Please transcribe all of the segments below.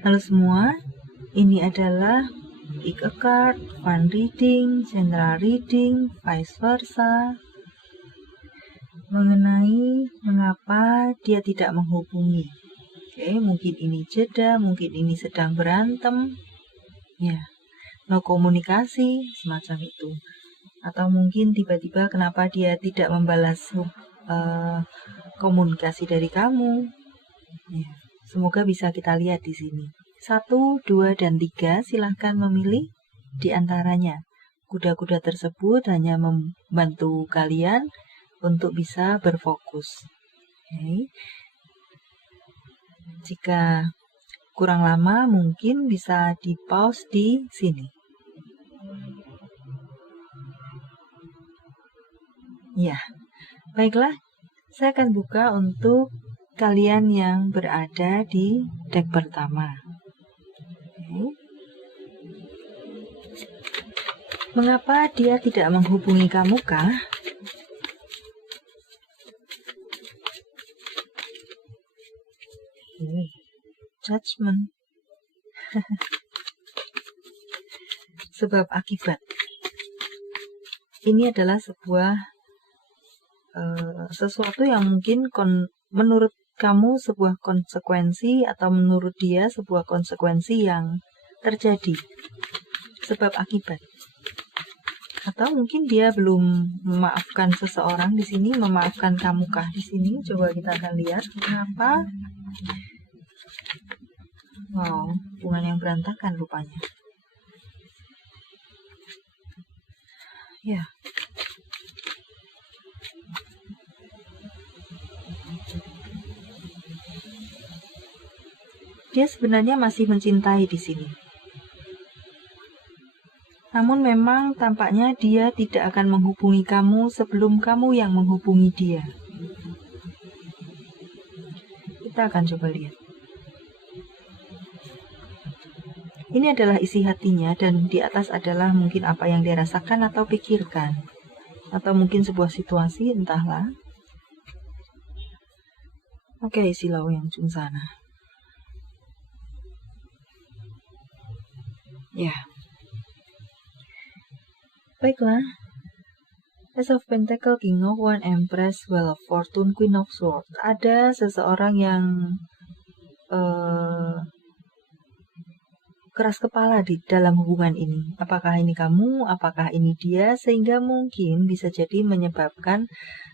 Halo semua, ini adalah pick a card, fun reading, general reading, vice versa, mengenai mengapa dia tidak menghubungi. Oke, mungkin ini jeda, mungkin ini sedang berantem, ya, no komunikasi, semacam itu. Atau mungkin tiba-tiba kenapa dia tidak membalas komunikasi dari kamu. Ya, semoga bisa kita lihat di sini. 1, 2, dan 3, silahkan memilih di antaranya. Kuda-kuda tersebut hanya membantu kalian untuk bisa berfokus. Okay. Jika kurang lama, mungkin bisa di-pause di sini. Ya, baiklah. Saya akan buka untuk kalian yang berada di deck pertama. Okay. Mengapa dia tidak menghubungi kamu kah? Judgment. Sebab akibat. Ini adalah sebuah sesuatu yang mungkin menurut kamu sebuah konsekuensi, atau menurut dia sebuah konsekuensi yang terjadi. Sebab akibat. Atau mungkin dia belum memaafkan seseorang di sini, memaafkan kamu kah di sini? Coba kita akan lihat kenapa. Wow, hubungan yang berantakan rupanya. Ya. Dia sebenarnya masih mencintai di sini. Namun memang tampaknya dia tidak akan menghubungi kamu sebelum kamu yang menghubungi dia. Kita akan coba lihat. Ini adalah isi hatinya, dan di atas adalah mungkin apa yang dia rasakan atau pikirkan. Atau mungkin sebuah situasi, entahlah. Oke, silau yang cung sana. Ya. Baiklah. Ace of Pentacle, King of Wands, Empress, Wheel of Fortune, Queen of Swords. Ada seseorang yang keras kepala di dalam hubungan ini. Apakah ini kamu, apakah ini dia, sehingga mungkin bisa jadi menyebabkan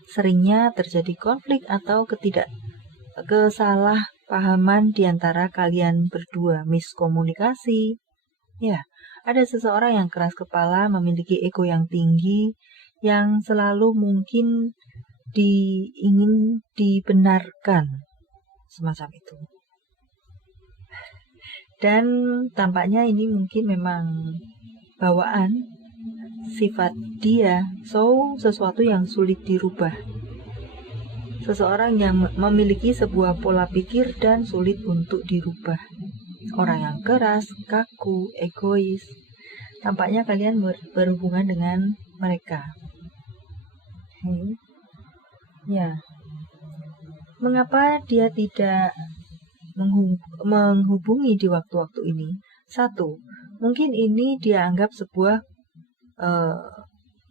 seringnya terjadi konflik atau kesalahpahaman di antara kalian berdua, miskomunikasi. Ya, ada seseorang yang keras kepala, memiliki ego yang tinggi, yang selalu mungkin ingin dibenarkan, semacam itu. Dan tampaknya ini mungkin memang bawaan sifat dia, sesuatu yang sulit dirubah. Seseorang yang memiliki sebuah pola pikir dan sulit untuk dirubah. Orang yang keras, kaku, egois. Tampaknya kalian berhubungan dengan mereka. Okay. Ya. Mengapa dia tidak menghubungi di waktu-waktu ini? 1, mungkin ini dia anggap sebuah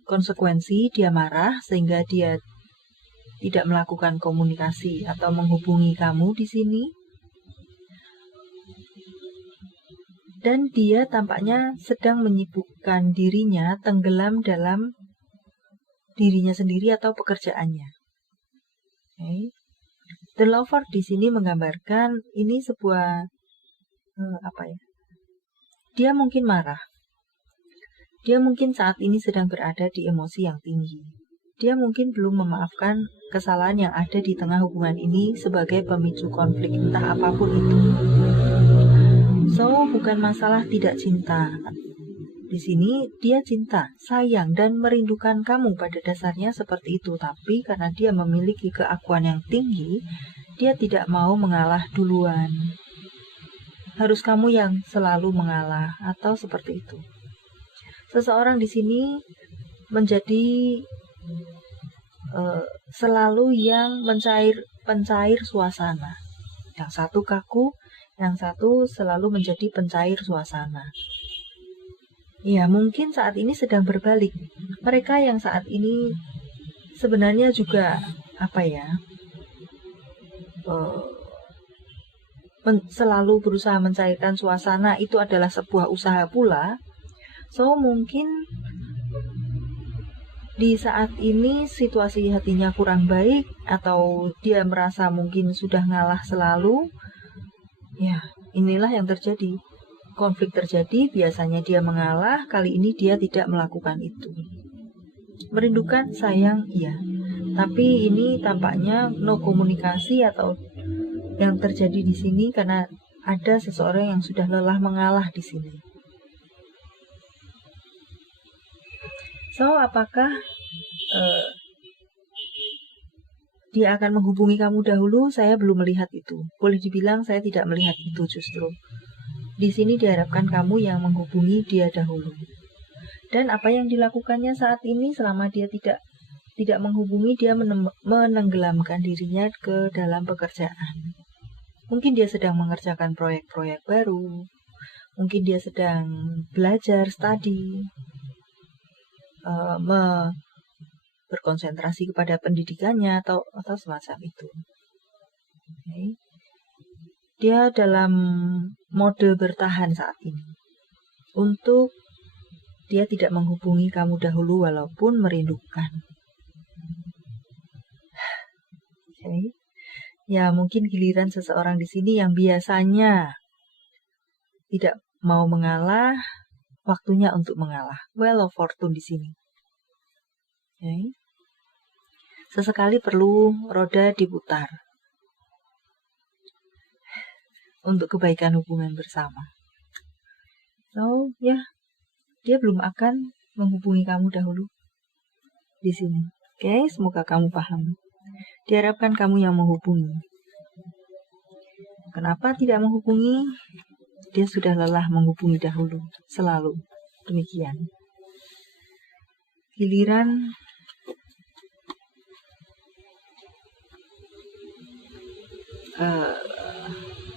konsekuensi, dia marah sehingga dia tidak melakukan komunikasi atau menghubungi kamu di sini. Dan dia tampaknya sedang menyibukkan dirinya, tenggelam dalam dirinya sendiri atau pekerjaannya. Okay. The Lover di sini menggambarkan ini sebuah dia mungkin marah. Dia mungkin saat ini sedang berada di emosi yang tinggi. Dia mungkin belum memaafkan kesalahan yang ada di tengah hubungan ini sebagai pemicu konflik, entah apapun itu. Bukan masalah tidak cinta. Di sini dia cinta, sayang, dan merindukan kamu pada dasarnya seperti itu. Tapi karena dia memiliki keakuan yang tinggi, dia tidak mau mengalah duluan. Harus kamu yang selalu mengalah, atau seperti itu. Seseorang di sini menjadi selalu yang pencair suasana. Yang satu kaku, Yang satu selalu menjadi pencair suasana. Ya, mungkin saat ini sedang berbalik. Mereka yang saat ini sebenarnya juga selalu berusaha mencairkan suasana, itu adalah sebuah usaha pula. So, mungkin di saat ini situasi hatinya kurang baik, atau dia merasa mungkin sudah ngalah selalu. Ya, inilah yang terjadi. Konflik terjadi, biasanya dia mengalah, kali ini dia tidak melakukan itu. Merindukan, sayang, iya. Tapi ini tampaknya no komunikasi atau yang terjadi di sini karena ada seseorang yang sudah lelah mengalah di sini. So, apakah dia akan menghubungi kamu dahulu? Saya belum melihat itu. Boleh dibilang saya tidak melihat itu justru. Di sini diharapkan kamu yang menghubungi dia dahulu. Dan apa yang dilakukannya saat ini selama dia tidak menghubungi, dia menenggelamkan dirinya ke dalam pekerjaan. Mungkin dia sedang mengerjakan proyek-proyek baru. Mungkin dia sedang belajar, study, berkonsentrasi kepada pendidikannya atau semacam itu. Okay. Dia dalam mode bertahan saat ini untuk dia tidak menghubungi kamu dahulu walaupun merindukan. Okay. Ya, mungkin giliran seseorang di sini yang biasanya tidak mau mengalah, waktunya untuk mengalah. Wheel of Fortune di sini. Okay. Sesekali perlu roda diputar untuk kebaikan hubungan bersama. So, ya, dia belum akan menghubungi kamu dahulu di sini. Oke, semoga kamu paham. Diharapkan kamu yang menghubungi. Kenapa tidak menghubungi? Dia sudah lelah menghubungi dahulu, selalu demikian. Giliran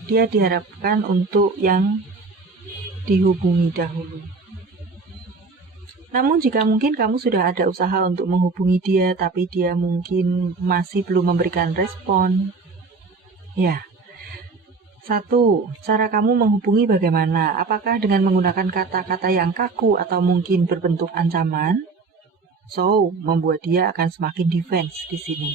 dia diharapkan untuk yang dihubungi dahulu. Namun jika mungkin kamu sudah ada usaha untuk menghubungi dia, tapi dia mungkin masih belum memberikan respon. Ya, satu, cara kamu menghubungi bagaimana? Apakah dengan menggunakan kata-kata yang kaku atau mungkin berbentuk ancaman? So, membuat dia akan semakin defense di sini.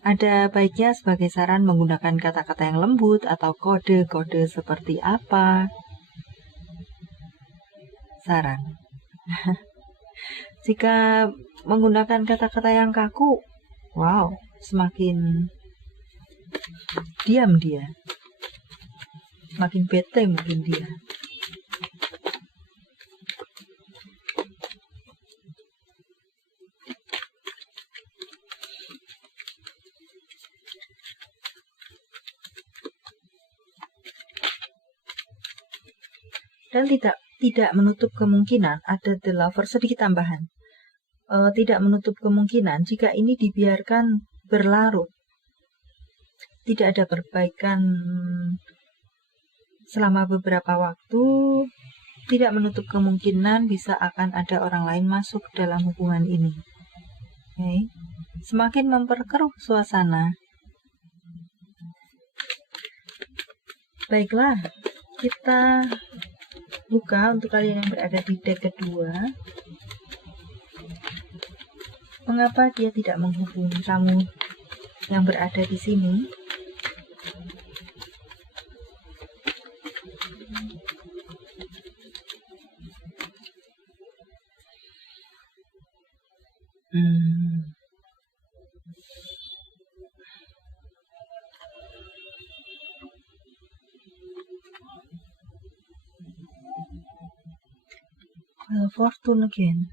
Ada baiknya sebagai saran menggunakan kata-kata yang lembut atau kode-kode seperti apa? Saran. Jika menggunakan kata-kata yang kaku, wow, semakin diam dia. Semakin bete mungkin dia. Dan tidak menutup kemungkinan ada the lover, sedikit tambahan. Tidak menutup kemungkinan jika ini dibiarkan berlarut, tidak ada perbaikan selama beberapa waktu, tidak menutup kemungkinan bisa akan ada orang lain masuk dalam hubungan ini. Okay. Semakin memperkeruh suasana. Baiklah, kita buka untuk kalian yang berada di deck kedua. Mengapa dia tidak menghubungi kamu yang berada di sini? Well, Fortune again.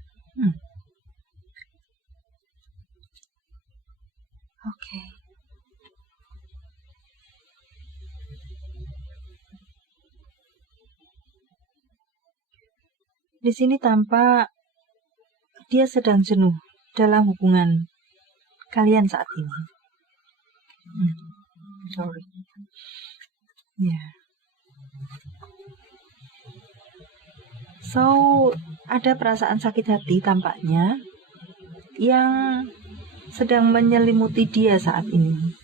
Oke. Di sini tampak dia sedang jenuh dalam hubungan kalian saat ini. Sorry. Ya. So, ada perasaan sakit hati tampaknya yang sedang menyelimuti dia saat ini.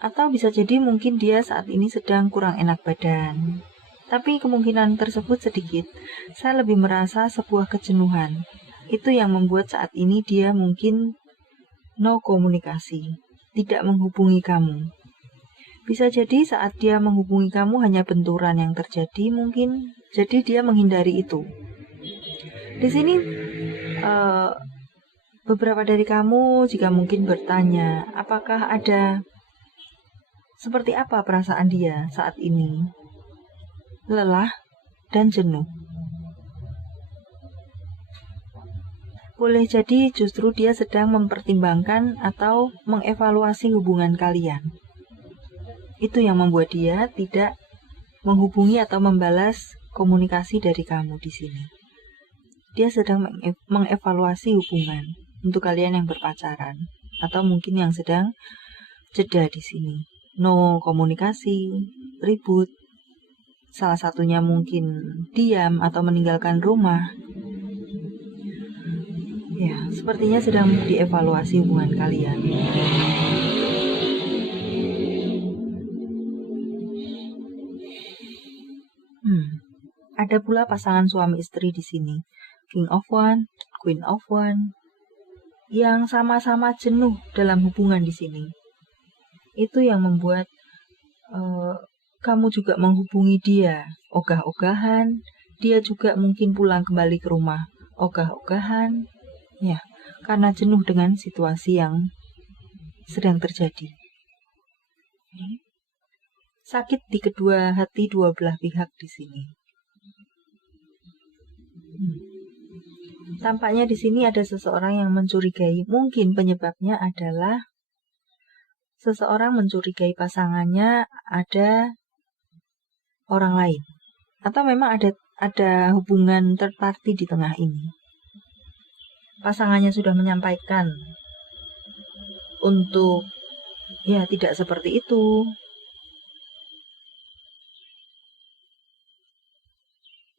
Atau bisa jadi mungkin dia saat ini sedang kurang enak badan. Tapi kemungkinan tersebut sedikit. Saya lebih merasa sebuah kejenuhan. Itu yang membuat saat ini dia mungkin no komunikasi, tidak menghubungi kamu. Bisa jadi saat dia menghubungi kamu hanya benturan yang terjadi mungkin, jadi dia menghindari itu. Di sini beberapa dari kamu jika mungkin bertanya, apakah ada seperti apa perasaan dia saat ini? Lelah dan jenuh. Boleh jadi justru dia sedang mempertimbangkan atau mengevaluasi hubungan kalian. Itu yang membuat dia tidak menghubungi atau membalas komunikasi dari kamu di sini. Dia sedang mengevaluasi hubungan untuk kalian yang berpacaran atau mungkin yang sedang jeda di sini. No komunikasi, ribut. Salah satunya mungkin diam atau meninggalkan rumah. Ya, sepertinya sedang dievaluasi hubungan kalian. Ada pula pasangan suami istri di sini. King of One, Queen of One, yang sama-sama jenuh dalam hubungan di sini. Itu yang membuat kamu juga menghubungi dia, ogah-ogahan. Dia juga mungkin pulang kembali ke rumah, ogah-ogahan. Ya, karena jenuh dengan situasi yang sedang terjadi. Sakit di kedua hati dua belah pihak di sini. Tampaknya di sini ada seseorang yang mencurigai. Mungkin penyebabnya adalah seseorang mencurigai pasangannya ada orang lain, atau memang ada hubungan third party di tengah ini. Pasangannya sudah menyampaikan untuk tidak seperti itu.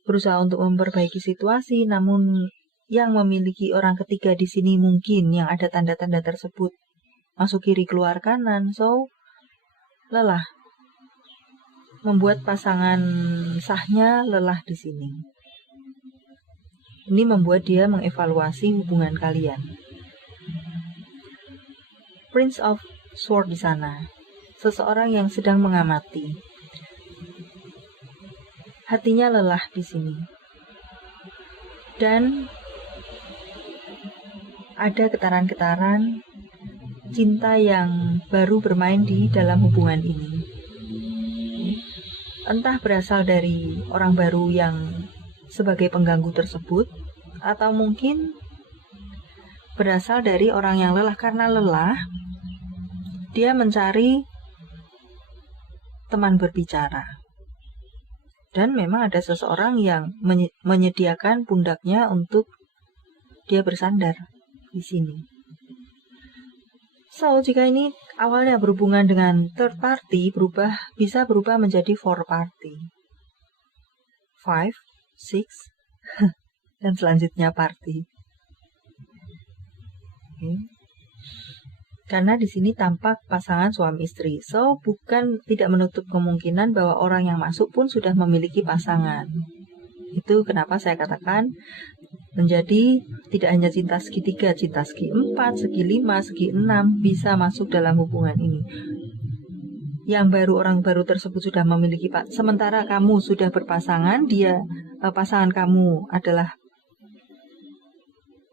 Berusaha untuk memperbaiki situasi, namun yang memiliki orang ketiga di sini mungkin yang ada tanda-tanda tersebut masuk kiri keluar kanan, so lelah, membuat pasangan sahnya lelah di sini. Ini membuat dia mengevaluasi hubungan kalian. Prince of Swords di sana, seseorang yang sedang mengamati. Hatinya lelah di sini. Dan ada getaran-getaran cinta yang baru bermain di dalam hubungan ini. Entah berasal dari orang baru yang sebagai pengganggu tersebut, atau mungkin berasal dari orang yang lelah. Karena lelah, dia mencari teman berbicara. Dan memang ada seseorang yang menyediakan pundaknya untuk dia bersandar di sini. So, jika ini awalnya berhubungan dengan third party, bisa berubah menjadi four party. 5, 6, dan selanjutnya party. Okay. Karena di sini tampak pasangan suami istri. So, tidak menutup kemungkinan bahwa orang yang masuk pun sudah memiliki pasangan. Itu kenapa saya katakan menjadi tidak hanya cinta segitiga, cinta segi 4, segi 5, segi 6 bisa masuk dalam hubungan ini. Yang orang baru tersebut sudah memiliki sementara kamu sudah berpasangan, pasangan kamu adalah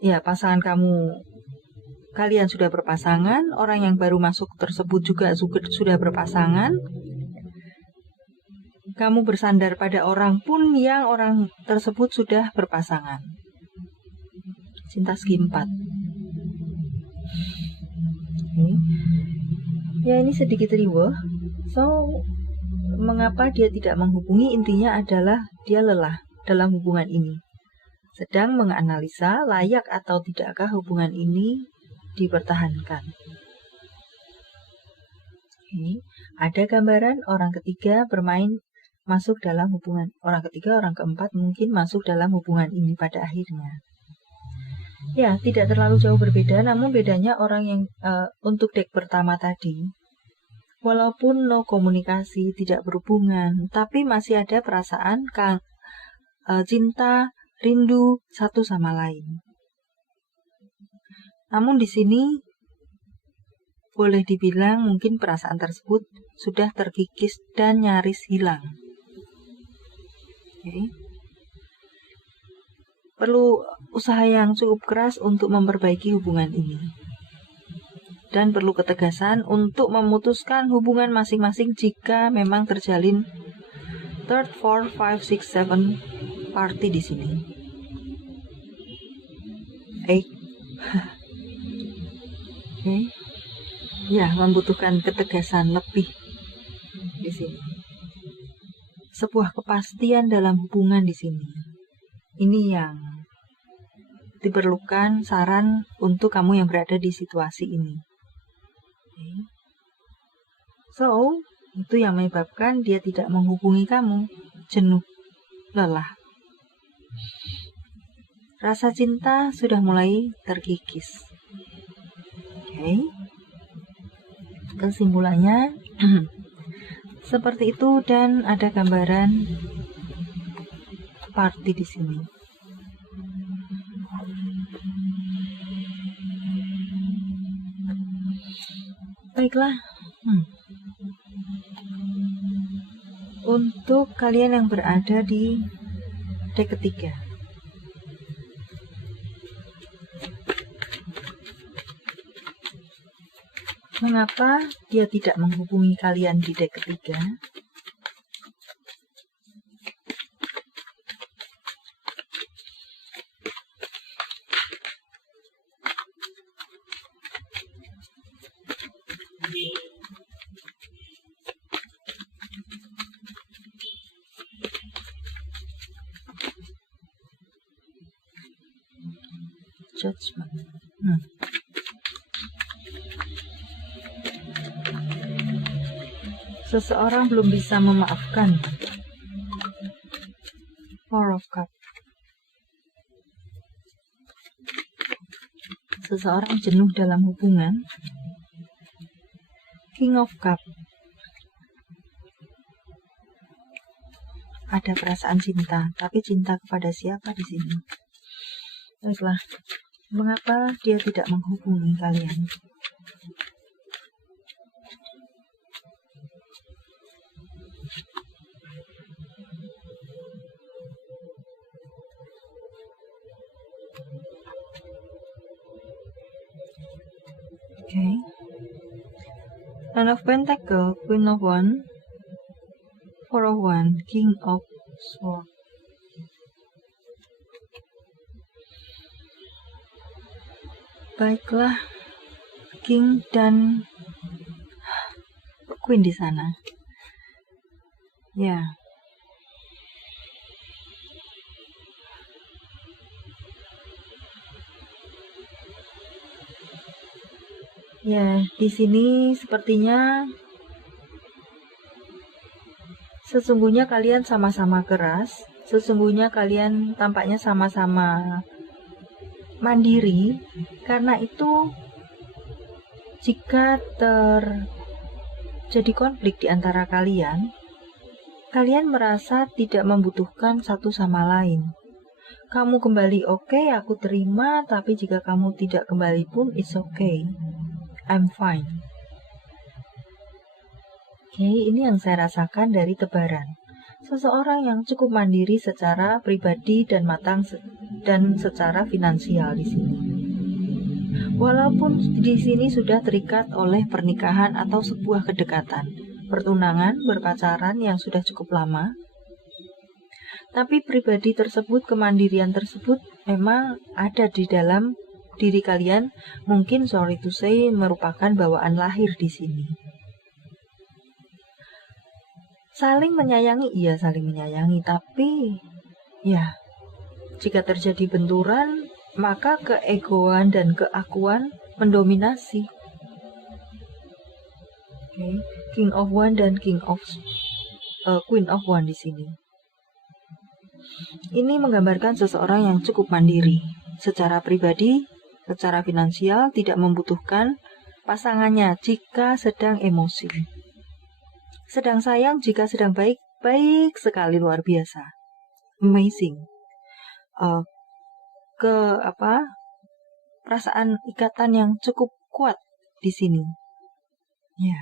pasangan kamu. Kalian sudah berpasangan, orang yang baru masuk tersebut juga sudah berpasangan. Kamu bersandar pada orang pun yang orang tersebut sudah berpasangan. Cinta segi 4. Ya, ini sedikit riweh. So, mengapa dia tidak menghubungi? Intinya adalah dia lelah dalam hubungan ini. Sedang menganalisa layak atau tidakkah hubungan ini dipertahankan. Ada gambaran orang ketiga bermain masuk dalam hubungan. Orang ketiga, orang keempat mungkin masuk dalam hubungan ini pada akhirnya. Ya, tidak terlalu jauh berbeda, namun bedanya orang yang untuk deck pertama tadi, walaupun no komunikasi, tidak berhubungan, tapi masih ada perasaan cinta, rindu satu sama lain. Namun di sini boleh dibilang mungkin perasaan tersebut sudah terkikis dan nyaris hilang. Perlu usaha yang cukup keras untuk memperbaiki hubungan ini. Dan perlu ketegasan untuk memutuskan hubungan masing-masing jika memang terjalin 3rd, 4th, 5, 6, 7 party di sini. Ya, membutuhkan ketegasan lebih di sini. Sebuah kepastian dalam hubungan di sini. Ini yang diperlukan saran untuk kamu yang berada di situasi ini. So, itu yang menyebabkan dia tidak menghubungi kamu, jenuh, lelah. Rasa cinta sudah mulai terkikis. Kesimpulannya seperti itu, dan ada gambaran party di sini. Baiklah. Untuk kalian yang berada di deck ketiga, mengapa dia tidak menghubungi kalian di deck ketiga? Judgment. Seseorang belum bisa memaafkan. 4 of Cups. Seseorang jenuh dalam hubungan. King of Cups. Ada perasaan cinta, tapi cinta kepada siapa di sini? Baiklah, mengapa dia tidak menghubungi kalian? Nine of Pentacles, Queen of Wands, 4 of Wands, King of Swords. Baiklah, King dan Queen di sana. Ya. Ya, di sini sepertinya sesungguhnya kalian sama-sama keras, sesungguhnya kalian tampaknya sama-sama mandiri. Karena itu, jika terjadi konflik di antara kalian, kalian merasa tidak membutuhkan satu sama lain. Kamu kembali oke, aku terima, tapi jika kamu tidak kembali pun it's okay. I'm fine. Ini yang saya rasakan dari tebaran. Seseorang yang cukup mandiri secara pribadi dan matang dan secara finansial di sini. Walaupun di sini sudah terikat oleh pernikahan atau sebuah kedekatan, pertunangan, berpacaran yang sudah cukup lama, tapi pribadi tersebut, kemandirian tersebut memang ada di dalam diri kalian. Mungkin sorry to say merupakan bawaan lahir di sini. Saling menyayangi, iya saling menyayangi, tapi ya jika terjadi benturan, maka keegoan dan keakuan mendominasi. King of One dan Queen of One di sini. Ini menggambarkan seseorang yang cukup mandiri secara pribadi, secara finansial, tidak membutuhkan pasangannya jika sedang emosi. Sedang sayang jika sedang baik sekali, luar biasa. Amazing. Perasaan ikatan yang cukup kuat di sini. Ya.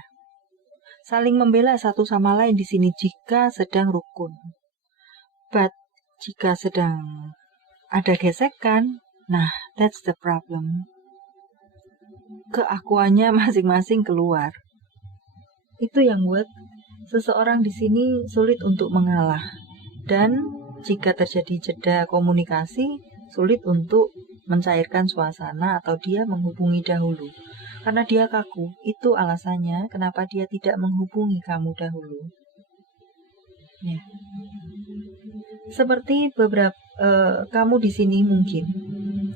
Saling membela satu sama lain di sini jika sedang rukun. But jika sedang ada gesekan, nah, that's the problem. Keakuannya masing-masing keluar. Itu yang buat seseorang di sini sulit untuk mengalah. Dan jika terjadi jeda komunikasi, sulit untuk mencairkan suasana atau dia menghubungi dahulu. Karena dia kaku, itu alasannya kenapa dia tidak menghubungi kamu dahulu. Ya. Seperti beberapa kamu di sini mungkin.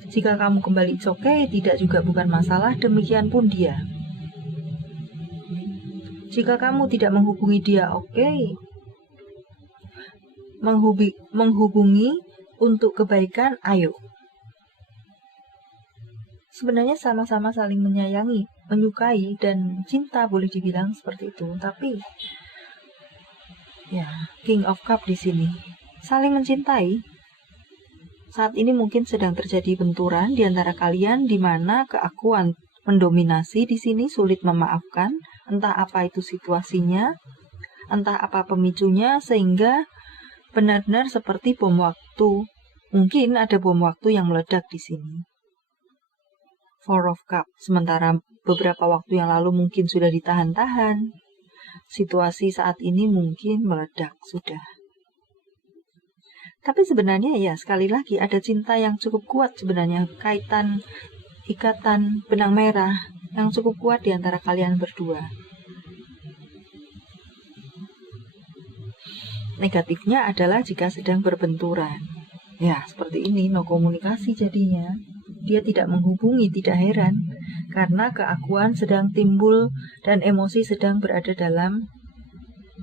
Jika kamu kembali it's okay, tidak juga bukan masalah, demikian pun dia. Jika kamu tidak menghubungi dia, okay. Menghubungi untuk kebaikan, ayo. Sebenarnya sama-sama saling menyayangi, menyukai, dan cinta boleh dibilang seperti itu. Tapi, ya, King of Cup di sini saling mencintai. Saat ini mungkin sedang terjadi benturan di antara kalian, di mana keakuan mendominasi di sini, sulit memaafkan. Entah apa itu situasinya, entah apa pemicunya, sehingga benar-benar seperti bom waktu. Mungkin ada bom waktu yang meledak di sini. Four of Cup. Sementara beberapa waktu yang lalu mungkin sudah ditahan-tahan. Situasi saat ini mungkin meledak sudah. Tapi sebenarnya ya sekali lagi ada cinta yang cukup kuat sebenarnya. Ikatan benang merah yang cukup kuat di antara kalian berdua. Negatifnya adalah jika sedang berbenturan. Ya, seperti ini, no komunikasi jadinya. Dia tidak menghubungi, tidak heran. Karena keakuan sedang timbul dan emosi sedang berada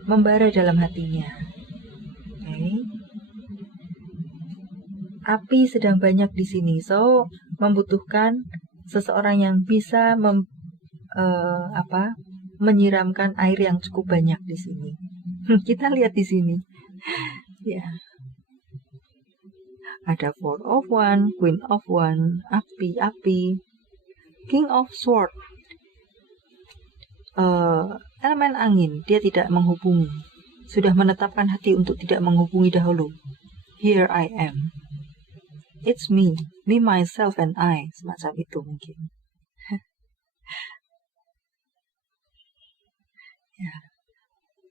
membara dalam hatinya. Okay. Api sedang banyak di sini, so membutuhkan seseorang yang bisa menyiramkan air yang cukup banyak di sini. Kita lihat di sini, ya, ada Four of One, Queen of One, api, King of Sword, elemen angin, dia tidak menghubungi, sudah menetapkan hati untuk tidak menghubungi dahulu. Here I am. It's me, myself, and I. Semacam itu mungkin. Ya.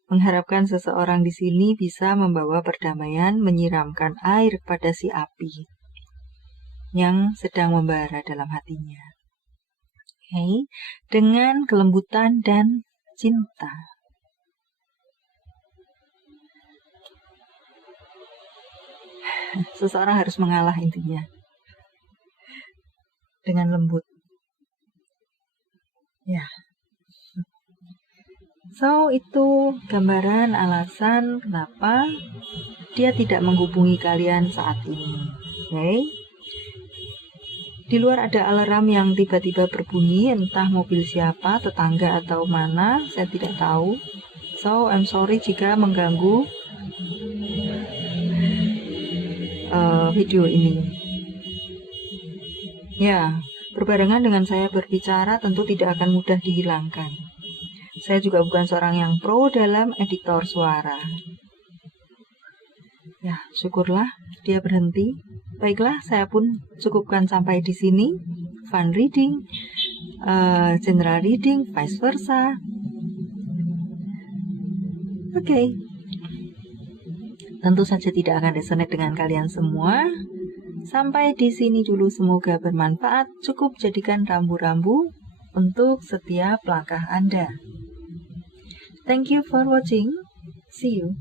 Mengharapkan seseorang di sini bisa membawa perdamaian, menyiramkan air pada si api yang sedang membara dalam hatinya. Okay. Dengan kelembutan dan cinta. Seseorang harus mengalah intinya dengan lembut. Ya. So, itu gambaran alasan kenapa dia tidak menghubungi kalian saat ini. Okay? Di luar ada alarm yang tiba-tiba berbunyi, entah mobil siapa, tetangga atau mana, saya tidak tahu. So, I'm sorry jika mengganggu video ini. Ya, berbarengan dengan saya berbicara tentu tidak akan mudah dihilangkan. Saya juga bukan seorang yang pro dalam editor suara. Ya, syukurlah dia berhenti. Baiklah, saya pun cukupkan sampai di sini. Fun reading, general reading, vice versa. Oke. Tentu saja tidak akan resonate dengan kalian semua. Sampai di sini dulu, semoga bermanfaat. Cukup jadikan rambu-rambu untuk setiap langkah Anda. Thank you for watching. See you.